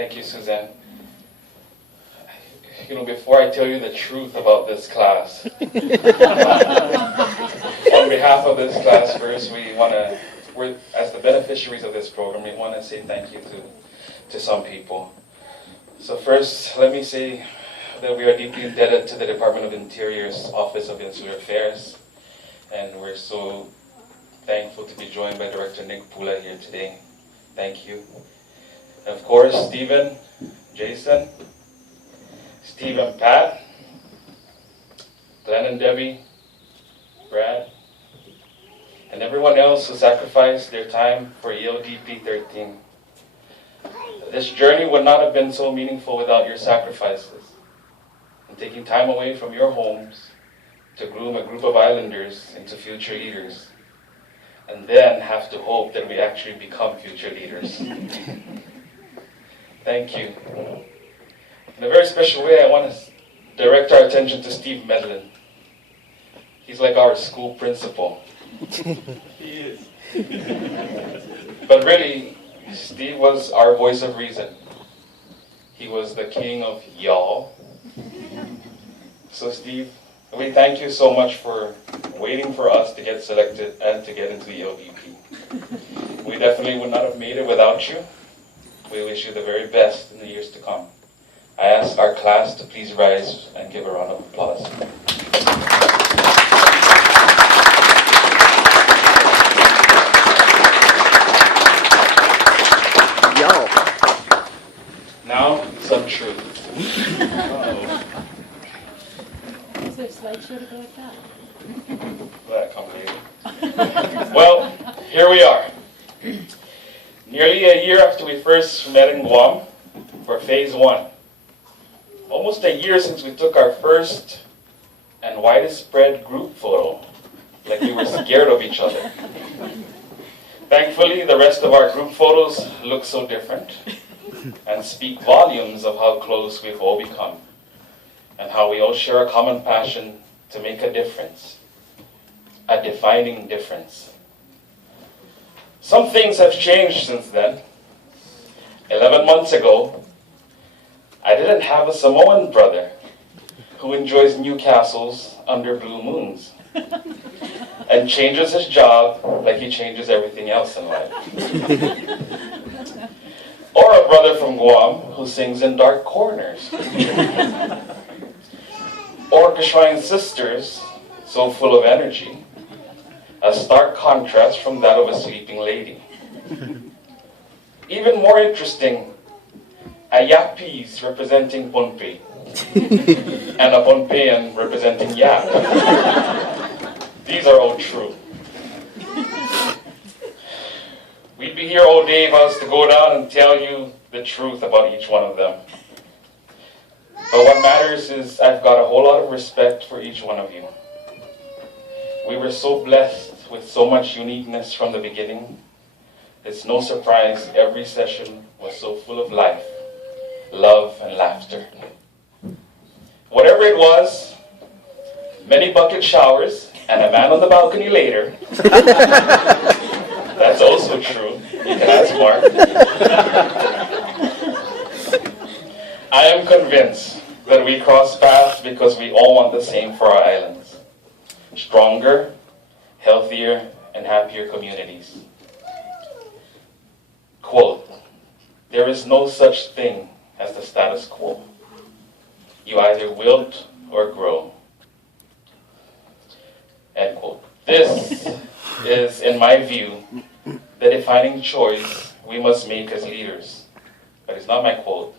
Thank you, Suzanne. Before I tell you the truth about this class, on behalf of this class, first, we're as the beneficiaries of this program, we want to say thank you to some people. So first, let me say that we are deeply indebted to the Department of Interior's Office of Insular Affairs, and we're so thankful to be joined by Director Nick Pula here today. Thank you. And of course, Stephen, Jason, Steve and Pat, Glenn and Debbie, Brad, and everyone else who sacrificed their time for ELDP 13. This journey would not have been so meaningful without your sacrifices and taking time away from your homes to groom a group of islanders into future leaders, and then have to hope that we actually become future leaders. Thank you. In a very special way, I want to direct our attention to Steve Medlin. He's like our school principal. He is. But really, Steve was our voice of reason. He was the king of y'all. So Steve, we thank you so much for waiting for us to get selected and to get into the ELDP. We definitely would not have made it without you. We wish you the very best in the years to come. I ask our class to please rise and give a round of applause. Now, some truth. Is there a slideshow to go with that? That complicated. Well, here we are. Nearly a year after we first met in Guam for phase 1. Almost a year since we took our first and widest spread group photo, like we were scared of each other. Thankfully, the rest of our group photos look so different and speak volumes of how close we've all become and how we all share a common passion to make a difference, a defining difference. Some things have changed since then. 11 months ago, I didn't have a Samoan brother who enjoys Newcastles under blue moons and changes his job like he changes everything else in life. Or a brother from Guam who sings in dark corners. Or Kashwayan sisters, so full of energy, a stark contrast from that of a sleeping lady. Even more interesting, a Yapese representing Pohnpei, and a Pohnpeian representing Yap. These are all true. We'd be here all day if I was to go down and tell you the truth about each one of them. But what matters is I've got a whole lot of respect for each one of you. We were so blessed with so much uniqueness from the beginning. It's no surprise every session was so full of life, love, and laughter. Whatever it was, many bucket showers and a man on the balcony later. That's also true. You can ask Mark. I am convinced that we cross paths because we all want the same for our islands. Stronger, healthier, and happier communities. Quote, "There is no such thing as the status quo. You either wilt or grow." End quote. This is, in my view, the defining choice we must make as leaders. But it's not my quote.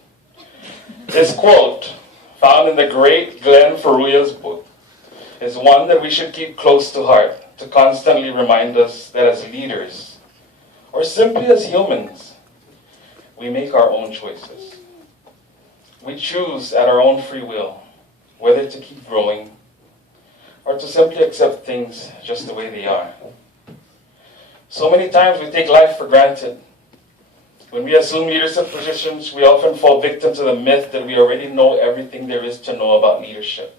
This quote, found in the great Glenn Ferruya's book, is one that we should keep close to heart to constantly remind us that as leaders, or simply as humans, we make our own choices. We choose at our own free will whether to keep growing or to simply accept things just the way they are. So many times we take life for granted. When we assume leadership positions, we often fall victim to the myth that we already know everything there is to know about leadership.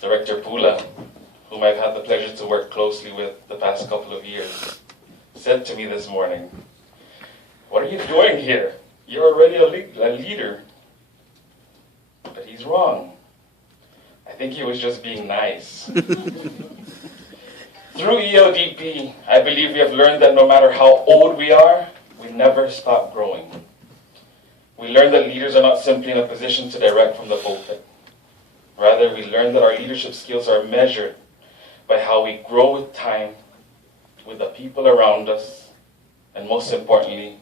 Director Pula, whom I've had the pleasure to work closely with the past couple of years, said to me this morning, "What are you doing here? You're already a leader. But he's wrong. I think he was just being nice. Through ELDP, I believe we have learned that no matter how old we are, we never stop growing. We learn that leaders are not simply in a position to direct from the pulpit. Rather, we learn that our leadership skills are measured by how we grow with time, with the people around us, and most importantly,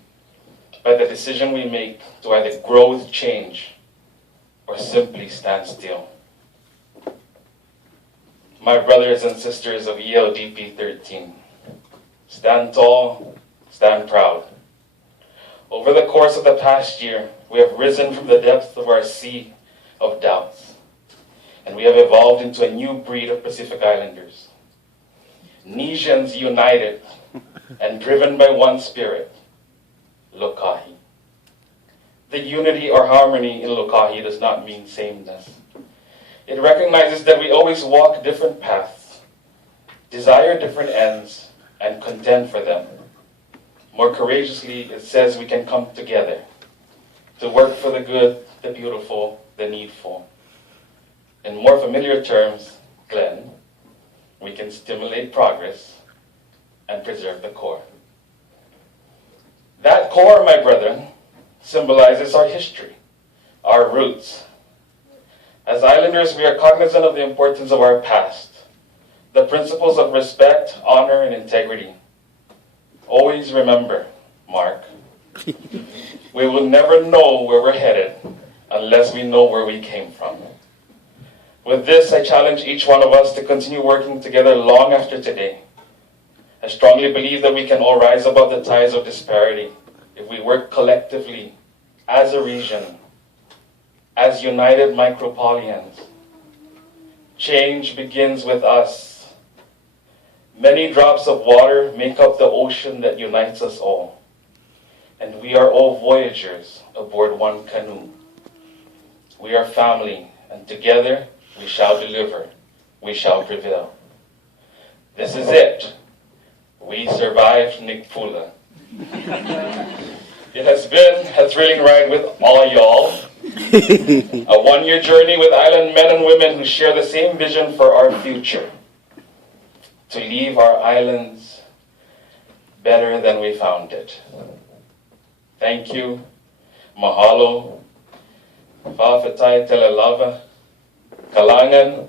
by the decision we make to either grow with change or simply stand still. My brothers and sisters of ELDP 13, stand tall, stand proud. Over the course of the past year, we have risen from the depths of our sea of doubts, and we have evolved into a new breed of Pacific Islanders. Nesians united and driven by one spirit, Lokahi. The unity or harmony in Lokahi does not mean sameness. It recognizes that we always walk different paths, desire different ends, and contend for them. More courageously, it says we can come together to work for the good, the beautiful, the needful. In more familiar terms, Glenn, we can stimulate progress and preserve the core. That core, my brethren, symbolizes our history, our roots. As Islanders, we are cognizant of the importance of our past, the principles of respect, honor, and integrity. Always remember, Mark, we will never know where we're headed unless we know where we came from. With this, I challenge each one of us to continue working together long after today. I strongly believe that we can all rise above the ties of disparity if we work collectively as a region, as united micropolians. Change begins with us. Many drops of water make up the ocean that unites us all. And we are all voyagers aboard one canoe. We are family, and together we shall deliver, we shall prevail. This is it. We survived Nikpula. It has been a thrilling ride with all y'all. A one-year journey with island men and women who share the same vision for our future. To leave our islands better than we found it. Thank you. Mahalo. Fa'afetai telelava. Kalangan.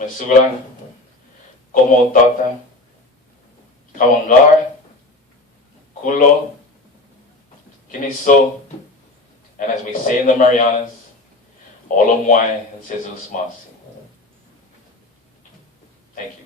Masulang. Komotata. Kawangar. Kulo. Kiniso. And as we say in the Marianas, Olomwai and Jesus Masi. Thank you.